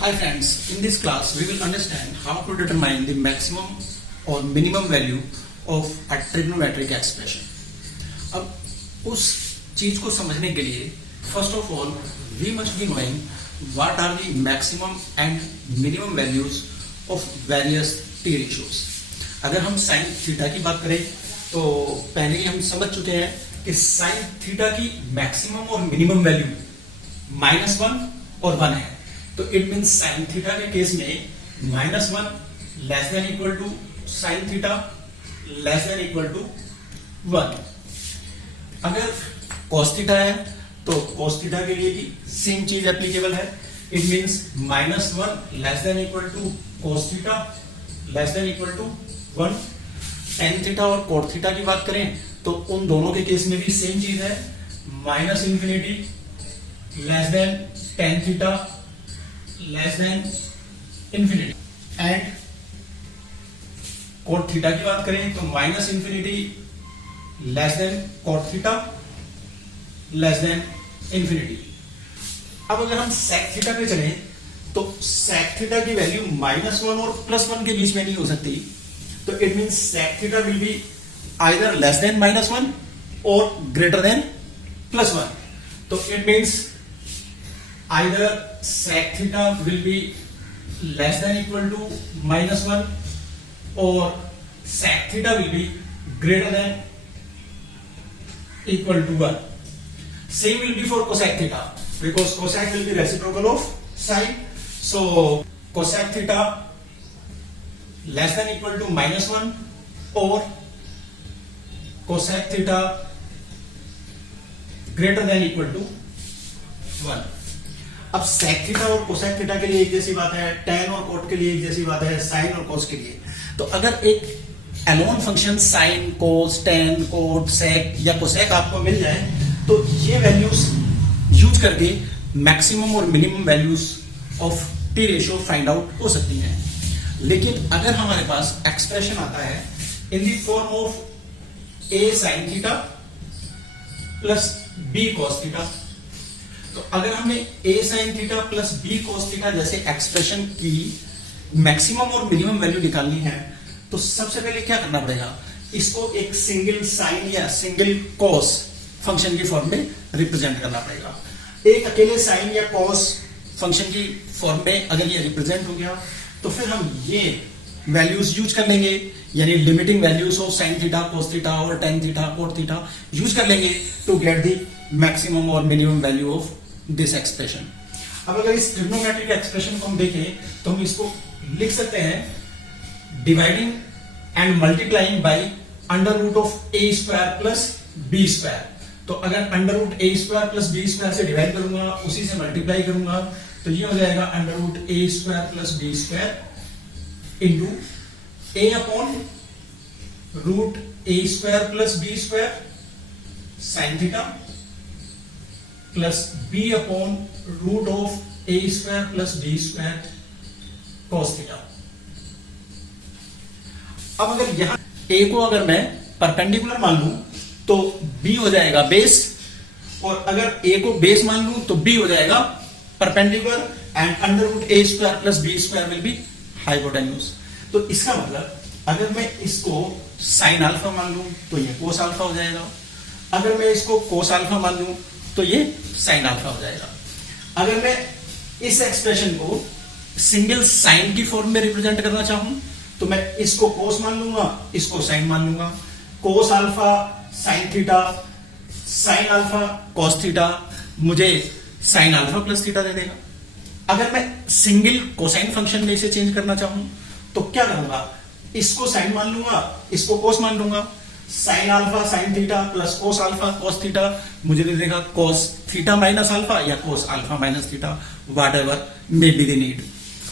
Hi friends, in this class we will understand how to determine the maximum or minimum value of a trigonometric expression. अब उस चीज को समझने के लिए first of all we must be knowing what are the maximum and minimum values of various t ratios. अगर हम sin theta की बात करें तो पहले ही हम समझ चुके हैं कि sin थीटा की मैक्सिमम और मिनिमम वैल्यू -1 और 1 है. तो इट मीन साइन थीटा के केस में -1 less than equal to sine theta less than equal to 1. अगर cos थीटा है तो cos थीटा के लिए भी सेम चीज एप्लीकेबल है. It means -1 less than equal to cos theta less than equal to 1. tan theta और cot थीटा की बात करें तो उन दोनों के केस में भी सेम चीज है, -∞ less than tan theta less then infinity. And cot theta की बात करें तो -∞ less than cot theta less then infinity. अब अगर हम sec थीटा पे चलें तो sec थीटा की वैल्यू -1 और +1 के बीच में नहीं हो सकती. तो it means sec theta will be either less than -1 और ग्रेटर देन +1. तो it means either sec theta will be less than equal to -1 or sec theta will be greater than equal to 1. Same will be for cosec theta because cosec will be reciprocal of sine. So cosec theta less than equal to -1 or cosec theta greater than equal to 1. अब sec theta और cosec theta के लिए एक जैसी बात है, tan और cot के लिए एक जैसी बात है, sin और cos के लिए. तो अगर एक alone function sin, cos, tan, cot, sec या cosec आपको मिल जाए तो ये वैल्यूज यूज करके मैक्सिमम और minimum values of T ratio find out हो सकती हैं. लेकिन अगर हमारे पास एक्सप्रेशन आता है in the form of a sin theta plus b cos theta, तो अगर हमें a sin theta plus b cos theta जैसे एक्सप्रेशन की मैक्सिमम और मिनिमम वैल्यू निकालनी है तो सबसे पहले क्या करना पड़ेगा, इसको एक सिंगल साइन या सिंगल cos फंक्शन की फॉर्म में रिप्रेजेंट करना पड़ेगा. एक अकेले साइन या cos फंक्शन की फॉर्म में अगर ये रिप्रेजेंट हो गया तो फिर हम ये वैल्यूज यूज कर लेंगे, यानी limiting values of sin theta, cos theta और tan theta, cot theta use कर लेंगे टू गेट द मैक्सिमम और minimum value of this expression. अब अगर इस ट्रिग्नोमेट्रिक एक्सप्रेशन को हम देखें तो हम इसको लिख सकते हैं dividing and multiplying by under root of a square plus b square. तो अगर under root a square plus b square से डिवाइड करूंगा, उसी से मल्टीप्लाई करूंगा तो ये हो जाएगा under root a square plus b square into a upon root a square plus b square sine theta plus b upon root of a square plus b square cos theta. अब अगर यहां a को अगर मैं perpendicular मान लूं तो b हो जाएगा बेस, और अगर a को बेस मान लूं तो b हो जाएगा perpendicular and under root a square plus b square will be hypotenuse. तो इसका मतलब अगर मैं इसको साइन अल्फा मान लूं तो ये कोस अल्फा हो जाएगा, अगर मैं इसको कोस अल्फा मान लूं तो ये साइन अल्फा हो जाएगा. अगर मैं इस एक्सप्रेशन को सिंगल साइन की फॉर्म में रिप्रेजेंट करना चाहूं तो मैं इसको कोस मान लूंगा, इसको साइन मान लूंगा. Cos alpha sine theta, sine alpha cos theta मुझे साइन अल्फा प्लस थीटा दे देगा. अगर मैं सिंगल कोसाइन फंक्शन में इसे चेंज करना चाहूं तो क्या करूंगा, इसको साइन मान लूंगा, इसको कोस मान लूंगा. Sine alpha sign theta plus cos alpha cos theta मुझे दे देगा कोस थीटा माइनस अल्फा या cos alpha minus theta, what ever may be the need.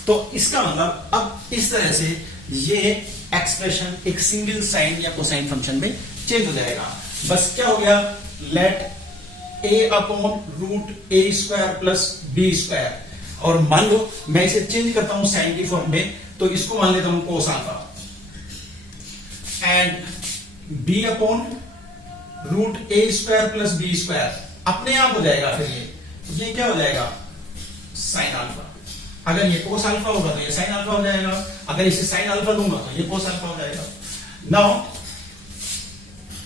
तो इसका मतलब अब इस तरह से ये एक्सप्रेशन एक सिंगल साइन या कोसाइन फंक्शन में चेंज हो जाएगा. बस क्या हो गया, let a upon root a square plus b square, और मान लो मैं इसे चेंज करता हूं साइन की फॉर्म में तो इसको मान लेता हूं cos alpha and b upon root a square plus b square अपने आप हो जाएगा. फिर ये क्या हो जाएगा साइन अल्फा. अगर ये cos अल्फा होगा तो ये sin अल्फा हो जाएगा, अगर इसे sin अल्फा दूंगा तो ये cos अल्फा हो जाएगा. Now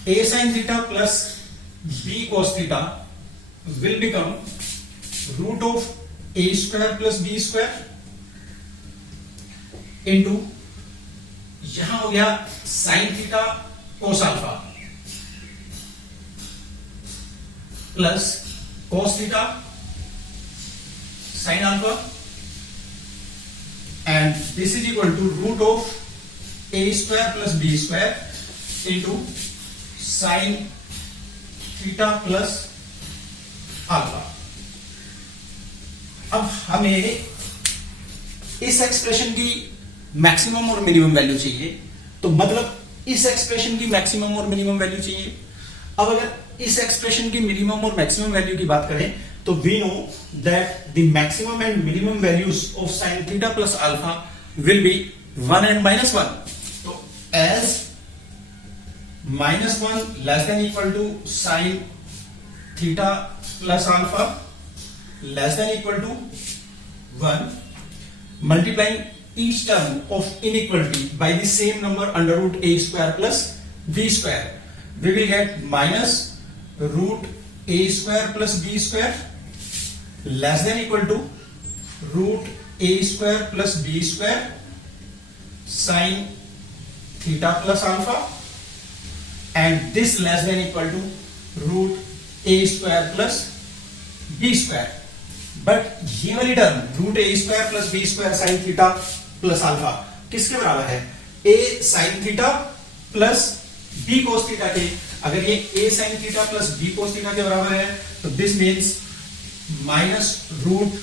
a sin theta plus b cos theta will become root of a square plus b square into यहां हो गया sin theta cos alpha plus cos theta sin alpha, and this is equal to root of a square plus b square into sin theta plus alpha. अब हमें इस expression की maximum और minimum value चाहिए, तो मतलब इस एक्सप्रेशन की मैक्सिमम और मिनिमम वैल्यू चाहिए. अब अगर इस एक्सप्रेशन की मिनिमम और मैक्सिमम वैल्यू की बात करें तो we know that the maximum and minimum values of sin theta plus alpha will be 1 and -1. तो as -1 less than equal to sin theta plus alpha less than equal to 1, multiplying each term of inequality by the same number under root a square plus b square, we will get minus root a square plus b square less than equal to root a square plus b square sin theta plus alpha, and this less than equal to root a square plus b square. But ये वाली term root a square plus b square sin theta plus alpha किसके बराबर है? a sin theta plus b cos theta के. अगर ये a sin theta plus b cos theta के बराबर है तो this means minus root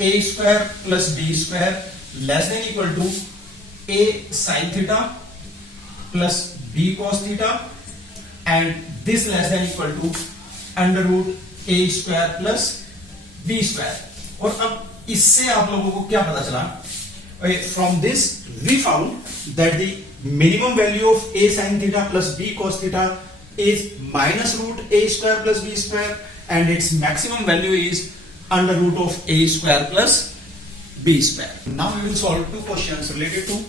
a square plus b square less than equal to a sin theta plus b cos theta, and this less than equal to under root a square plus b square. और अब इससे आप लोगों को क्या पता चला? From this we found that the minimum value of a sin theta plus b cos theta is minus root a square plus b square, and its maximum value is under root of a square plus b square. Now we will solve two questions related to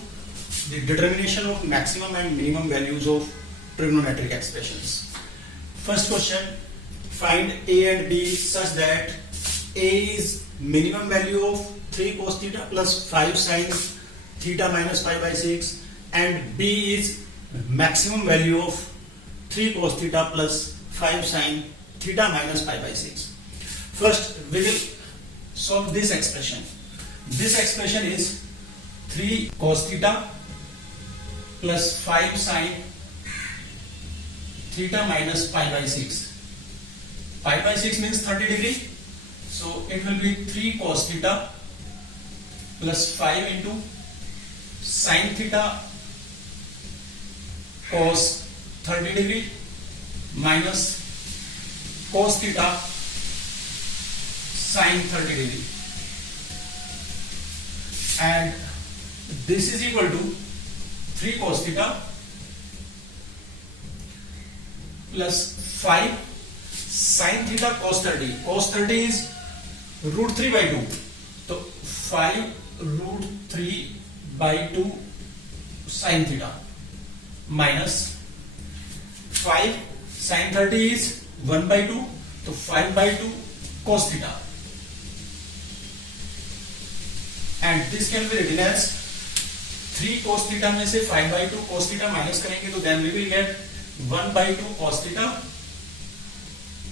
the determination of maximum and minimum values of trigonometric expressions. First question, find a and b such that a is minimum value of 3 cos theta plus 5 sin theta minus pi by 6, and b is maximum value of 3 cos theta plus 5 sin theta minus pi by 6. First we will solve this expression. This expression is 3 cos theta plus 5 sin theta minus pi by 6. Pi by 6 means 30 degree, so it will be 3 cos theta plus 5 into sin theta cos 30 degree minus cos theta sin 30 degree, and this is equal to 3 cos theta plus 5 sin theta cos 30. Cos 30 is root 3 by 2, तो 5 root 3 by 2 sin theta minus 5 sin 30 is 1 by 2, तो 5 by 2 cos theta, and this can be written as 3 cos theta में से 5 by 2 cos theta minus करेंगे तो then we will get 1 by 2 cos theta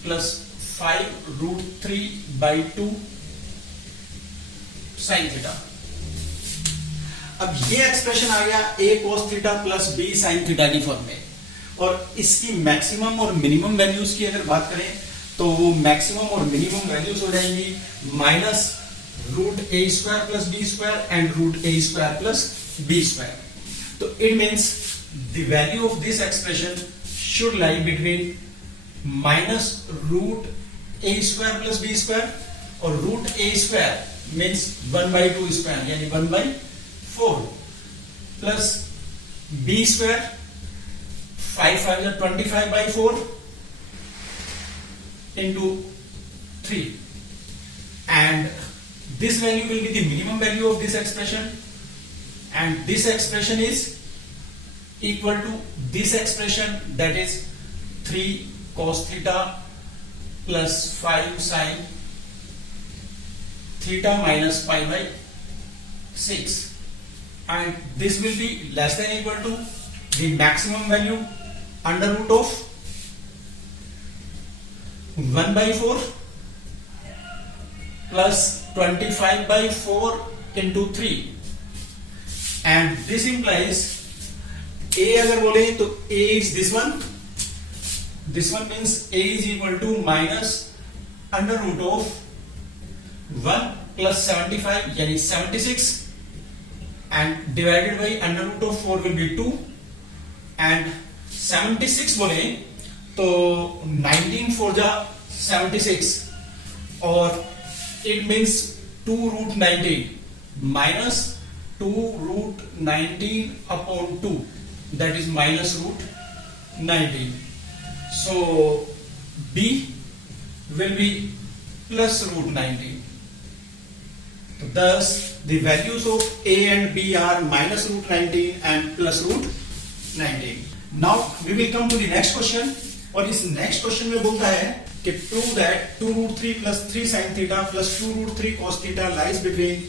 plus 5 root 3 by 2 sin theta. अब ये expression आ गया a cos theta plus b sin theta की form में, और इसकी मैक्सिमम और मिनिमम वैल्यूज की अगर बात करें तो वो मैक्सिमम और मिनिमम वैल्यूज हो जाएंगी minus root a square plus b square and root a square plus b square. तो it means the value of this expression should lie between minus root a square plus b square और root a square means 1 by 2 square यानी 1 by 4 plus b square 5 5 25 by 4 into 3, and this value will be the minimum value of this expression, and this expression is equal to this expression, that is 3 cos theta plus 5 sin theta minus pi by 6, and this will be less than equal to the maximum value under root of 1 by 4 plus 25 by 4 into 3, and this implies a अगर बोले तो a is this one means a is equal to minus under root of 1 plus 75 यानी 76, and divided by under root of 4 will be 2, and 76 बोले तो 19 4 जा 76, और it means 2 root 19 minus 2 root 19 upon 2, that is minus root 19. So B will be plus root 19. Thus the values of A and B are minus root 19 and plus root 19. Now we will come to the next question, और इस next question में बोलता है कि prove that 2 root 3 plus 3 sin theta plus 2 root 3 cos theta lies between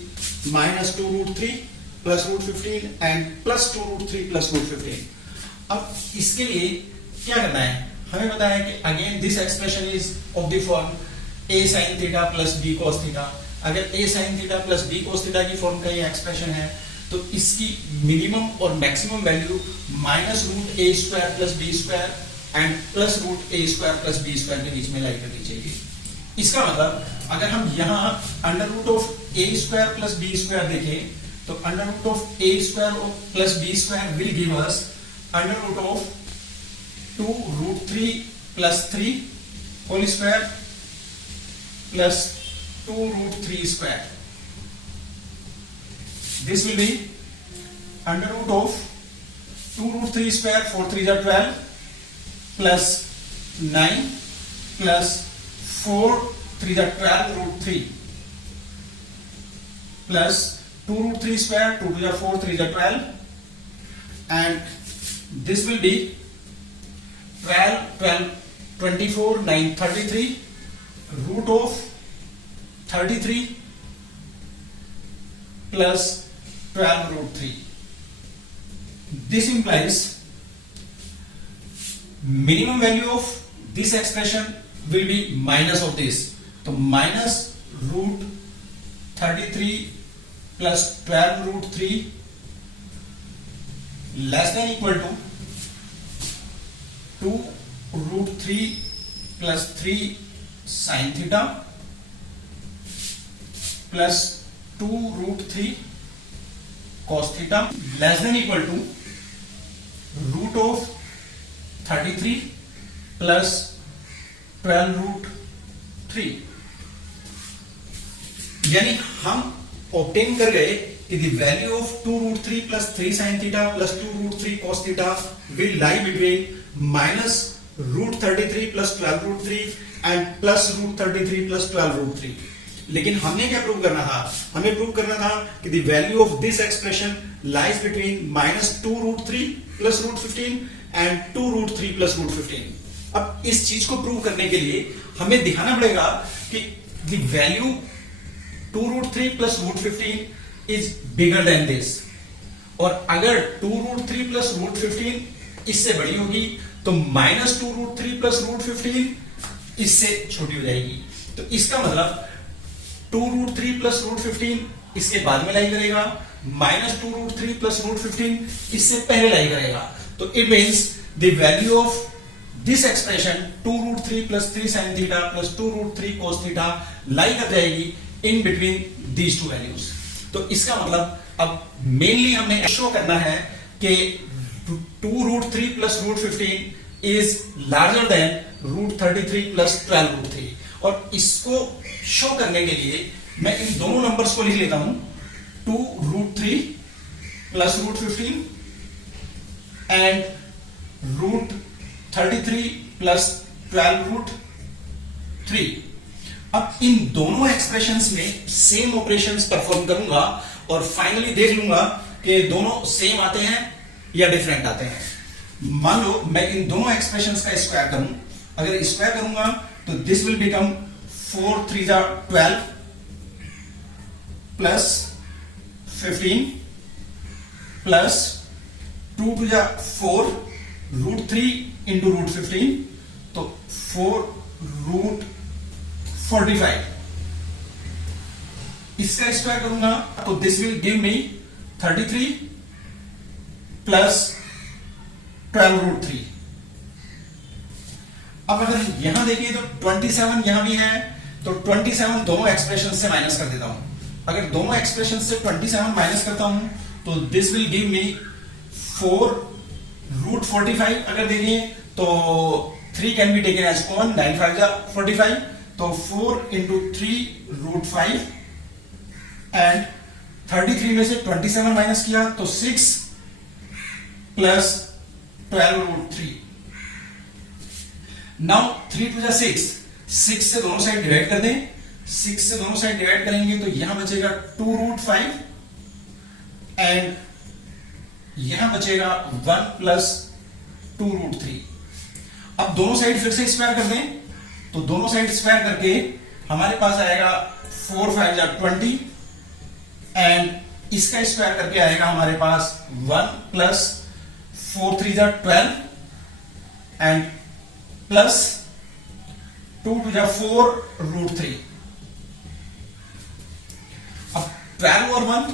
minus 2 root 3 plus root 15 and plus 2 root 3 plus root 15. अब इसके लिए क्या करना है, हमें पता है कि again this expression is of the form a sin theta plus b cos theta. अगर a sin theta plus b cos theta की फॉर्म का ये एक्सप्रेशन है, तो इसकी मिनिमम और maximum value minus root a square plus b square and plus root a square plus b square के बीच में लाई करनी चाहिए. इसका मतलब अगर हम यहाँ under root of a square plus b square देखें, तो under root of a square plus b square will give us under root of 2 root 3 plus 3 whole square plus 2 root 3 square. This will be under root of 2 root 3 square, 4 3 are 12 plus 9 plus 4 3 are 12 root 3 plus 2 root 3 square, 2 2 are 4 3 are 12, and this will be 12 24 9 33 root of 33 plus 12 root 3. This implies minimum value of this expression will be minus of this. So minus root 33 plus 12 root 3 less than equal to 2 root 3 plus 3 sin theta plus 2 root 3 cos theta less than equal to root of 33 plus 12 root 3. यानी हम obtain कर गए कि the value of 2 root 3 plus 3 sin theta plus 2 root 3 cos theta will lie between minus root 33 plus 12 root 3 and plus root 33 plus 12 root 3. लेकिन हमने क्या prove करना था, हमें प्रूव करना था कि the value of this expression lies between minus 2 root 3 plus root 15 and 2 root 3 plus root 15. अब इस चीज को प्रूव करने के लिए हमें दिखाना पड़ेगा कि the value 2 root 3 plus root 15 is bigger than this, और अगर 2 root 3 plus root 15 इससे बड़ी होगी तो minus 2 root 3 plus root 15 इससे छोटी हो जाएगी. तो इसका मतलब 2 root 3 plus root 15 इसके बाद में लाई करेगा, minus 2 root 3 plus root 15 इससे पहले लाई करेगा. तो it means the value of this expression 2 root 3 plus 3 sin theta plus 2 root 3 cos theta लाई कर जाएगी in between these two values. तो इसका मतलब अब मेनली हमने शो करना है कि 2 root 3 plus root 15 is larger than root 33 plus 12 root 3. और इसको शो करने के लिए मैं इन दोनों नंबर्स को लिख लेता हूं, 2 root 3 plus root 15 and root 33 plus 12 root 3. अब इन दोनों एक्सप्रेशंस में सेम ऑपरेशंस परफॉर्म करूंगा और फाइनली देख लूंगा कि दोनों सेम आते हैं या डिफरेंट आते हैं। मान लो मैं इन दोनों एक्सप्रेशंस का स्क्वायर करूं, अगर स्क्वायर करूंगा तो this will become 4 3 12 plus 15 plus 2 2 4 √3 into √15, तो 4 √45। इसका स्क्वायर करूंगा तो this will give me 33 plus 12 √3। अब अगर यहां देखिए तो 27 यहां भी है, तो 27 दोनों एक्सप्रेशन से माइनस कर देता हूं। अगर दोनों एक्सप्रेशन से 27 माइनस करता हूं तो दिस विल गिव मी 4 √45। अगर देखिए तो 3 can be taken as common, 9 5 45, तो 4 इंटू 3 √5 एंड 33 में से 27 माइनस किया तो 6 प्लस 12 √3। नाउ 3 2 6, 6 से दोनों साइड डिवाइड कर दें। 6 से दोनों साइड डिवाइड करेंगे तो यहां बचेगा 2 √5 एंड यहां बचेगा 1 प्लस 2 √3। अब दोनों साइड फिर से स्क्वायर कर दें, तो दोनों साइड स्क्वायर करके हमारे पास आएगा 4 5 20 एंड इसका स्क्वायर करके आएगा हमारे पास 1 प्लस 4 3 12 एंड प्लस 2 2 4 √3। अब 12 और 1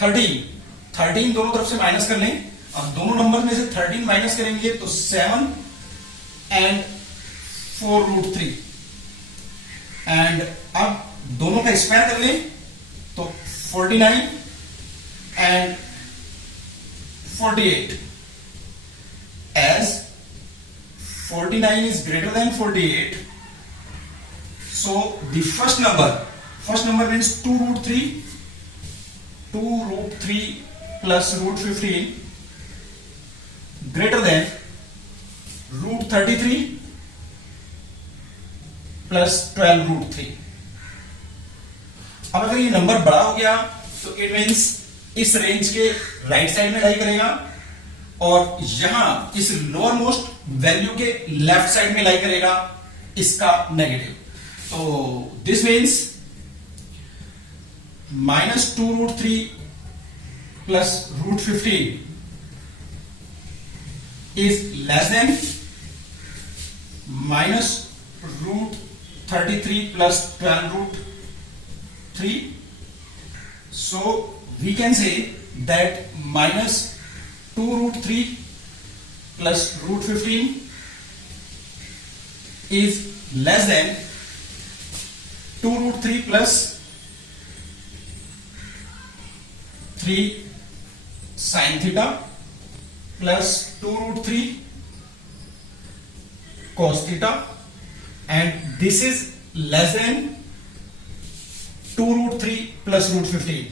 13 दोनों तरफ से माइनस कर लें। अब दोनों नंबर में से 13 माइनस करेंगे तो 7 एंड 4 √3 एंड अब दोनों का स्क्वायर कर लें तो 49 and 48। As 49 is greater than 48, so the first number means 2 √3 plus √15 greater than √33 plus 12 √3। अब अगर ये नंबर बड़ा हो गया तो इट मीन्स इस रेंज के राइट साइड में लाई करेगा और यहां इस लोअर मोस्ट वैल्यू के लेफ्ट साइड में लाई करेगा इसका नेगेटिव। तो this means -2 √3 plus √15 is less than -√33 plus 12 √3. So we can say that -2 √3 plus √15 is less than 2 √3 plus 3 sin theta plus 2 √3 cos theta, and this is less than 2 √3 plus √15.